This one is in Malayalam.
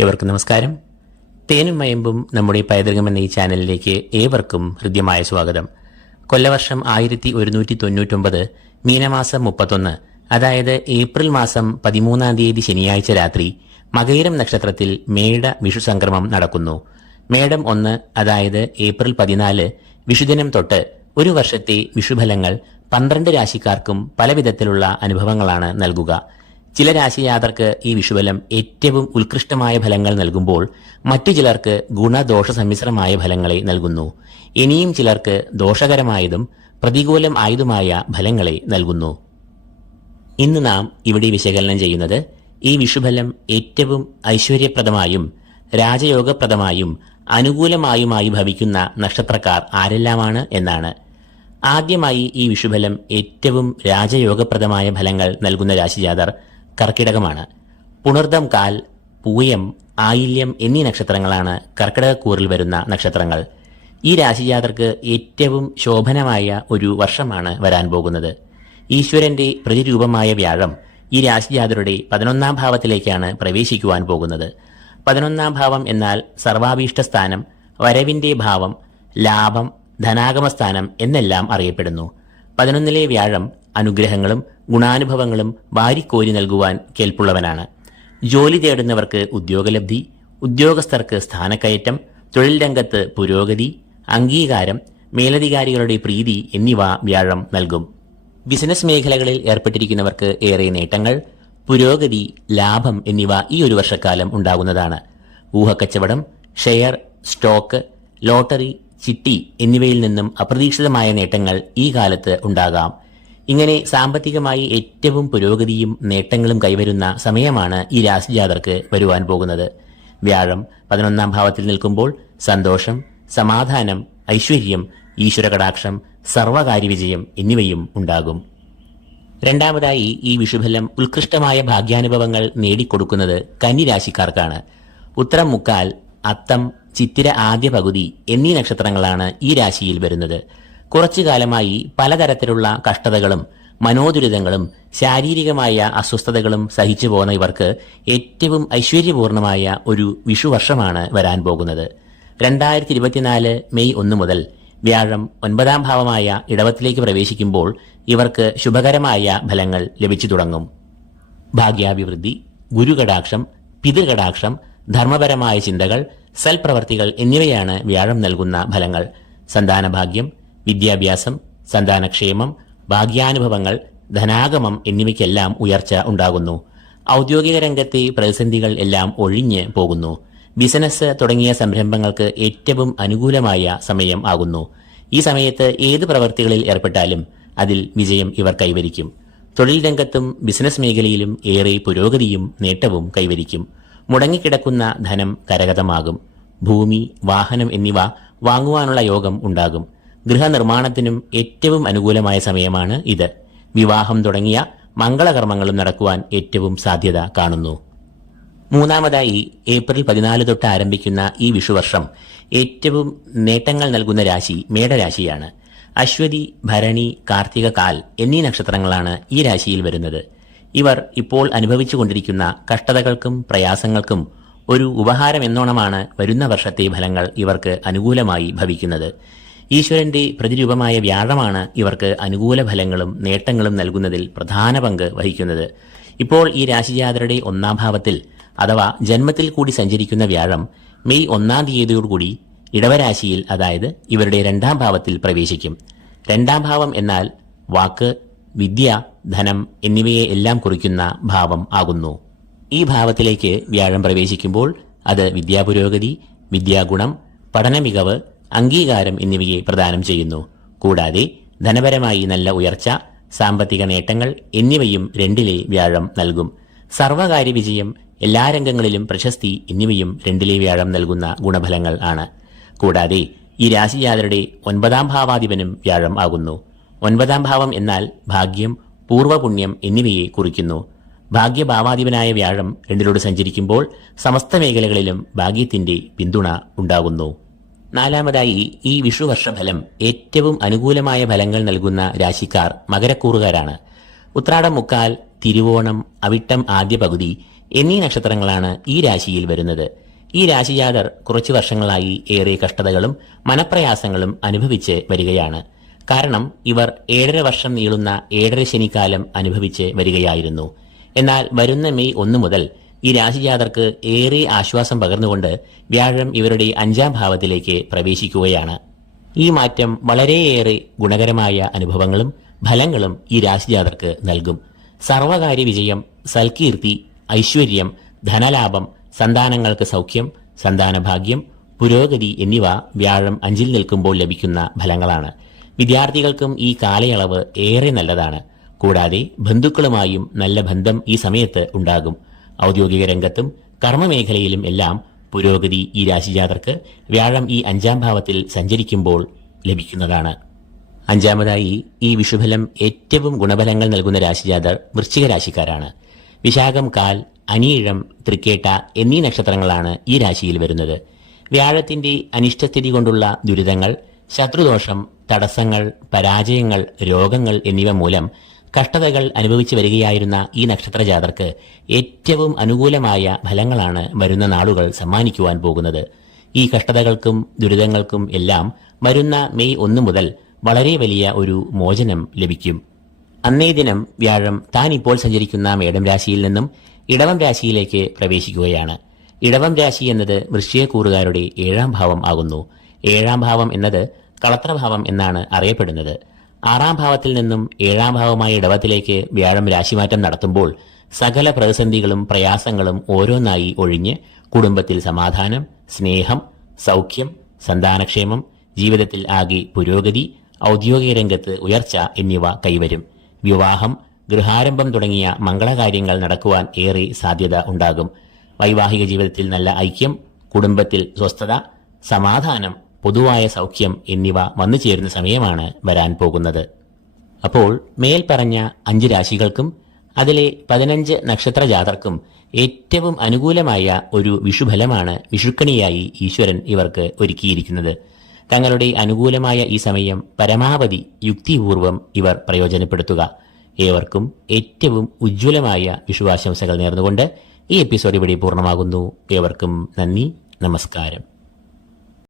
ഏവർക്കും നമസ്കാരം. തേനും മയമ്പും നമ്മുടെ പൈതൃകം എന്ന ഈ ചാനലിലേക്ക് ഏവർക്കും ഹൃദ്യമായ സ്വാഗതം. കൊല്ലവർഷം 1199 മീനമാസം 31, അതായത് ഏപ്രിൽ മാസം 13 തീയതി ശനിയാഴ്ച രാത്രി മകയിരം നക്ഷത്രത്തിൽ മേട വിഷു സംക്രമം നടക്കുന്നു. മേടം 1, അതായത് ഏപ്രിൽ 14 വിഷുദിനം തൊട്ട് ഒരു വർഷത്തെ വിഷുഫലങ്ങൾ 12 രാശിക്കാർക്കും പലവിധത്തിലുള്ള അനുഭവങ്ങളാണ് നൽകുക. ചില രാശിജാതർക്ക് ഈ വിഷുഫലം ഏറ്റവും ഉത്കൃഷ്ടമായ ഫലങ്ങൾ നൽകുമ്പോൾ മറ്റു ചിലർക്ക് ഗുണദോഷ സമ്മിശ്രമായ ഫലങ്ങളെ നൽകുന്നു. ഇനിയും ചിലർക്ക് ദോഷകരമായതും പ്രതികൂലം ആയതുമായ ഫലങ്ങളെ നൽകുന്നു. ഇന്ന് നാം ഇവിടെ വിശകലനം ചെയ്യുന്നത് ഈ വിഷുഫലം ഏറ്റവും ഐശ്വര്യപ്രദമായും രാജയോഗപ്രദമായും അനുകൂലമായുമായി ഭവിക്കുന്ന നക്ഷത്രക്കാർ ആരെല്ലാമാണ് എന്നാണ്. ആദ്യമായി ഈ വിഷുഫലം ഏറ്റവും രാജയോഗപ്രദമായ ഫലങ്ങൾ നൽകുന്ന രാശിജാതർ കർക്കിടകമാണ്. പുണർദം കാൽ, പൂയം, ആയില്യം എന്നീ നക്ഷത്രങ്ങളാണ് കർക്കിടകക്കൂറിൽ വരുന്ന നക്ഷത്രങ്ങൾ. ഈ രാശിജാതർക്ക് ഏറ്റവും ശോഭനമായ ഒരു വർഷമാണ് വരാൻ പോകുന്നത്. ഈശ്വരന്റെ പ്രതിരൂപമായ വ്യാഴം ഈ രാശിജാതരുടെ 11ാം ഭാവത്തിലേക്കാണ് പ്രവേശിക്കുവാൻ പോകുന്നത്. 11ാം ഭാവം എന്നാൽ സർവാഭീഷ്ട സ്ഥാനം, വരവിന്റെ ഭാവം, ലാഭം, ധനാഗമസ്ഥാനം എന്നെല്ലാം അറിയപ്പെടുന്നു. 11ലെ വ്യാഴം അനുഗ്രഹങ്ങളും ഗുണാനുഭവങ്ങളും വാരിക്കോരി നൽകുവാൻ കേൾപ്പുള്ളവനാണ്. ജോലി തേടുന്നവർക്ക് ഉദ്യോഗലബ്ധി, ഉദ്യോഗസ്ഥർക്ക് സ്ഥാനക്കയറ്റം, തൊഴിൽ രംഗത്ത് പുരോഗതി, അംഗീകാരം, മേലധികാരികളുടെ പ്രീതി എന്നിവ വ്യാഴം നൽകും. ബിസിനസ് മേഖലകളിൽ ഏർപ്പെട്ടിരിക്കുന്നവർക്ക് ഏറെ നേട്ടങ്ങൾ, പുരോഗതി, ലാഭം എന്നിവ ഈ ഒരു വർഷക്കാലം ഉണ്ടാകുന്നതാണ്. ഊഹക്കച്ചവടം, ഷെയർ, സ്റ്റോക്ക്, ലോട്ടറി, ചിട്ടി എന്നിവയിൽ നിന്നും അപ്രതീക്ഷിതമായ നേട്ടങ്ങൾ ഈ കാലത്ത് ഉണ്ടാകാം. ഇങ്ങനെ സാമ്പത്തികമായി ഏറ്റവും പുരോഗതിയും നേട്ടങ്ങളും കൈവരുന്ന സമയമാണ് ഈ രാശിജാതർക്ക് വരുവാൻ പോകുന്നത്. വ്യാഴം 11ാം ഭാവത്തിൽ നിൽക്കുമ്പോൾ സന്തോഷം, സമാധാനം, ഐശ്വര്യം, ഈശ്വരകടാക്ഷം, സർവകാര്യവിജയം എന്നിവയും ഉണ്ടാകും. രണ്ടാമതായി ഈ വിഷുഫലം ഉത്കൃഷ്ടമായ ഭാഗ്യാനുഭവങ്ങൾ നേടിക്കൊടുക്കുന്നത് കന്നിരാശിക്കാർക്കാണ്. ഉത്തരം മുക്കാൽ, അത്തം, ചിത്തിര ആദ്യ പകുതി എന്നീ നക്ഷത്രങ്ങളാണ് ഈ രാശിയിൽ വരുന്നത്. കുറച്ചു കാലമായി പലതരത്തിലുള്ള കഷ്ടതകളും മനോദുരിതങ്ങളും ശാരീരികമായ അസ്വസ്ഥതകളും സഹിച്ചു പോന്ന ഇവർക്ക് ഏറ്റവും ഐശ്വര്യപൂർണമായ ഒരു വിഷുവർഷമാണ് വരാൻ പോകുന്നത്. 2024 മെയ് 1 മുതൽ വ്യാഴം 9ാം ഭാവമായ ഇടവത്തിലേക്ക് പ്രവേശിക്കുമ്പോൾ ഇവർക്ക് ശുഭകരമായ ഫലങ്ങൾ ലഭിച്ചു തുടങ്ങും. ഭാഗ്യാഭിവൃദ്ധി, ഗുരുകടാക്ഷം, പിതൃകടാക്ഷം, ധർമ്മപരമായ ചിന്തകൾ, സൽപ്രവർത്തികൾ എന്നിവയാണ് വ്യാഴം നൽകുന്ന ഫലങ്ങൾ. സന്താനഭാഗ്യം, വിദ്യാഭ്യാസം, സന്താനക്ഷേമം, ഭാഗ്യാനുഭവങ്ങൾ, ധനാഗമം എന്നിവയ്ക്കെല്ലാം ഉയർച്ച ഉണ്ടാകുന്നു. ഔദ്യോഗിക രംഗത്തെ പ്രതിസന്ധികൾ എല്ലാം ഒഴിഞ്ഞ് പോകുന്നു. ബിസിനസ് തുടങ്ങിയ സംരംഭങ്ങൾക്ക് ഏറ്റവും അനുകൂലമായ സമയം ആകുന്നു. ഈ സമയത്ത് ഏത് പ്രവൃത്തികളിൽ ഏർപ്പെട്ടാലും അതിൽ വിജയം ഇവർ കൈവരിക്കും. തൊഴിൽ രംഗത്തും ബിസിനസ് മേഖലയിലും ഏറെ പുരോഗതിയും നേട്ടവും കൈവരിക്കും. മുടങ്ങിക്കിടക്കുന്ന ധനം കരഗതമാകും. ഭൂമി, വാഹനം എന്നിവ വാങ്ങുവാനുള്ള യോഗം ഉണ്ടാകും. ഗൃഹനിർമ്മാണത്തിനും ഏറ്റവും അനുകൂലമായ സമയമാണ് ഇത്. വിവാഹം തുടങ്ങിയ മംഗളകർമ്മങ്ങളും നടക്കുവാൻ ഏറ്റവും സാധ്യത കാണുന്നു. മൂന്നാമതായി ഏപ്രിൽ 14 തൊട്ട് ആരംഭിക്കുന്ന ഈ വിഷുവർഷം ഏറ്റവും നേട്ടങ്ങൾ നൽകുന്ന രാശി മേടരാശിയാണ്. അശ്വതി, ഭരണി, കാർത്തിക കാൽ എന്നീ നക്ഷത്രങ്ങളാണ് ഈ രാശിയിൽ വരുന്നത്. ഇവർ ഇപ്പോൾ അനുഭവിച്ചുകൊണ്ടിരിക്കുന്ന കഷ്ടതകൾക്കും പ്രയാസങ്ങൾക്കും ഒരു ഉപഹാരം എന്നോണമാണ് വരുന്ന വർഷത്തെ ഫലങ്ങൾ ഇവർക്ക് അനുകൂലമായി ഭവിക്കുന്നത്. ഈശ്വരന്റെ പ്രതിരൂപമായ വ്യാഴമാണ് ഇവർക്ക് അനുകൂല ഫലങ്ങളും നേട്ടങ്ങളും നൽകുന്നതിൽ പ്രധാന പങ്ക് വഹിക്കുന്നത്. ഇപ്പോൾ ഈ രാശിജാതരുടെ 1ാം ഭാവത്തിൽ അഥവാ ജന്മത്തിൽ കൂടി സഞ്ചരിക്കുന്ന വ്യാഴം മെയ് 1 തീയതിയോടുകൂടി ഇടവരാശിയിൽ, അതായത് ഇവരുടെ 2ാം ഭാവത്തിൽ പ്രവേശിക്കും. 2ാം ഭാവം എന്നാൽ വാക്ക്, വിദ്യ, ധനം എന്നിവയെ എല്ലാം കുറിക്കുന്ന ഭാവം ആകുന്നു. ഈ ഭാവത്തിലേക്ക് വ്യാഴം പ്രവേശിക്കുമ്പോൾ അത് വിദ്യാപുരോഗതി, വിദ്യാഗുണം, പഠനമികവ്, അംഗീകാരം എന്നിവയെ പ്രദാനം ചെയ്യുന്നു. കൂടാതെ ധനപരമായി നല്ല ഉയർച്ച, സാമ്പത്തിക നേട്ടങ്ങൾ എന്നിവയും 2ലെ വ്യാഴം നൽകും. സർവകാര്യവിജയം, എല്ലാ രംഗങ്ങളിലും പ്രശസ്തി എന്നിവയും 2ലെ വ്യാഴം നൽകുന്ന ഗുണഫലങ്ങൾ ആണ്. കൂടാതെ ഈ രാശിജാതരുടെ 9ാം ഭാവാധിപനും വ്യാഴം ആകുന്നു. 9ാം ഭാവം എന്നാൽ ഭാഗ്യം, പൂർവ്വപുണ്യം എന്നിവയെ കുറിക്കുന്നു. ഭാഗ്യഭാവാധിപനായ വ്യാഴം 2ലോട് സഞ്ചരിക്കുമ്പോൾ സമസ്ത മേഖലകളിലും ഭാഗ്യത്തിന്റെ പിന്തുണ ഉണ്ടാകുന്നു. നാലാമതായി ഈ വിഷുവർഷഫലം ഏറ്റവും അനുകൂലമായ ഫലങ്ങൾ നൽകുന്ന രാശിക്കാർ മകരക്കൂറുകാരാണ്. ഉത്രാടം മുക്കാൽ, തിരുവോണം, അവിട്ടം ആദ്യ പകുതി എന്നീ നക്ഷത്രങ്ങളാണ് ഈ രാശിയിൽ വരുന്നത്. ഈ രാശിജാതർ കുറച്ചു വർഷങ്ങളായി ഏറെ കഷ്ടതകളും മനപ്രയാസങ്ങളും അനുഭവിച്ച് വരികയാണ്. കാരണം ഇവർ 7.5 വർഷം നീളുന്ന 7.5 ശനിക്കാലം അനുഭവിച്ച് വരികയായിരുന്നു. എന്നാൽ വരുന്ന മെയ് 1 മുതൽ ഈ രാശിജാതർക്ക് ഏറെ ആശ്വാസം പകർന്നുകൊണ്ട് വ്യാഴം ഇവരുടെ 5ാം ഭാവത്തിലേക്ക് പ്രവേശിക്കുകയാണ്. ഈ മാറ്റം വളരെയേറെ ഗുണകരമായ അനുഭവങ്ങളും ഫലങ്ങളും ഈ രാശിജാതർക്ക് നൽകും. സർവകാര്യ വിജയം, സൽകീർത്തി, ഐശ്വര്യം, ധനലാഭം, സന്താനങ്ങൾക്ക് സൗഖ്യം, സന്താനഭാഗ്യം, പുരോഗതി എന്നിവ വ്യാഴം 5ൽ നിൽക്കുമ്പോൾ ലഭിക്കുന്ന ഫലങ്ങളാണ്. വിദ്യാർത്ഥികൾക്കും ഈ കാലയളവ് ഏറെ നല്ലതാണ്. കൂടാതെ ബന്ധുക്കളുമായും നല്ല ബന്ധം ഈ സമയത്ത് ഉണ്ടാകും. ഔദ്യോഗിക രംഗത്തും കർമ്മമേഖലയിലും എല്ലാം പുരോഗതി ഈ രാശിജാതർക്ക് വ്യാഴം ഈ 5ാം ഭാവത്തിൽ സഞ്ചരിക്കുമ്പോൾ ലഭിക്കുന്നതാണ്. 5ാമതായി ഈ വിഷുഫലം ഏറ്റവും ഗുണഫലങ്ങൾ നൽകുന്ന രാശിജാതർ വൃശ്ചിക രാശിക്കാരാണ്. വിശാഖം, കാൽ, അനീഴം, തൃക്കേട്ട എന്നീ നക്ഷത്രങ്ങളാണ് ഈ രാശിയിൽ വരുന്നത്. വ്യാഴത്തിന്റെ അനിഷ്ടസ്ഥിതി കൊണ്ടുള്ള ദുരിതങ്ങൾ, ശത്രുദോഷം, തടസ്സങ്ങൾ, പരാജയങ്ങൾ, രോഗങ്ങൾ എന്നിവ മൂലം കഷ്ടതകൾ അനുഭവിച്ചു വരികയായിരുന്ന ഈ നക്ഷത്രജാതർക്ക് ഏറ്റവും അനുകൂലമായ ഫലങ്ങളാണ് വരുന്ന നാളുകൾ സമ്മാനിക്കുവാൻ പോകുന്നത്. ഈ കഷ്ടതകൾക്കും ദുരിതങ്ങൾക്കും എല്ലാം വരുന്ന മെയ് 1 മുതൽ വളരെ വലിയ ഒരു മോചനം ലഭിക്കും. അന്നേ ദിനം വ്യാഴം താൻ ഇപ്പോൾ സഞ്ചരിക്കുന്ന മേടം രാശിയിൽ നിന്നും ഇടവം രാശിയിലേക്ക് പ്രവേശിക്കുകയാണ്. ഇടവം രാശി എന്നത് വൃശ്ചികക്കൂറുകാരുടെ 7ാം ഭാവം ആകുന്നു. 7ാം ഭാവം എന്നത് കളത്രഭാവം എന്നാണ് അറിയപ്പെടുന്നത്. 6ാം ഭാവത്തിൽ നിന്നും 7ാം ഭാവമായ ഇടവത്തിലേക്ക് വ്യാഴം രാശിമാറ്റം നടത്തുമ്പോൾ സകല പ്രതിസന്ധികളും പ്രയാസങ്ങളും ഓരോന്നായി ഒഴിഞ്ഞ് കുടുംബത്തിൽ സമാധാനം, സ്നേഹം, സൗഖ്യം, സന്താനക്ഷേമം, ജീവിതത്തിൽ ആകെ പുരോഗതി, ഔദ്യോഗിക രംഗത്ത് ഉയർച്ച എന്നിവ കൈവരും. വിവാഹം, ഗൃഹാരംഭം തുടങ്ങിയ മംഗളകാര്യങ്ങൾ നടക്കുവാൻ ഏറെ സാധ്യത ഉണ്ടാകും. വൈവാഹിക ജീവിതത്തിൽ നല്ല ഐക്യം, കുടുംബത്തിൽ സ്വസ്ഥത, സമാധാനം, പൊതുവായ സൗഖ്യം എന്നിവ വന്നു ചേരുന്ന സമയമാണ് വരാൻ പോകുന്നത്. അപ്പോൾ മേൽപ്പറഞ്ഞ 5 രാശികൾക്കും അതിലെ 15 നക്ഷത്രജാതർക്കും ഏറ്റവും അനുകൂലമായ ഒരു വിഷുഫലമാണ് വിഷുക്കണിയായി ഈശ്വരൻ ഇവർക്ക് ഒരുക്കിയിരിക്കുന്നത്. തങ്ങളുടെ അനുകൂലമായ ഈ സമയം പരമാവധി യുക്തിപൂർവം ഇവർ പ്രയോജനപ്പെടുത്തുക. ഏവർക്കും ഏറ്റവും ഉജ്ജ്വലമായ വിഷുവാശംസകൾ നേർന്നുകൊണ്ട് ഈ എപ്പിസോഡ് ഇവിടെ പൂർണ്ണമാകുന്നു. ഏവർക്കും നന്ദി, നമസ്കാരം.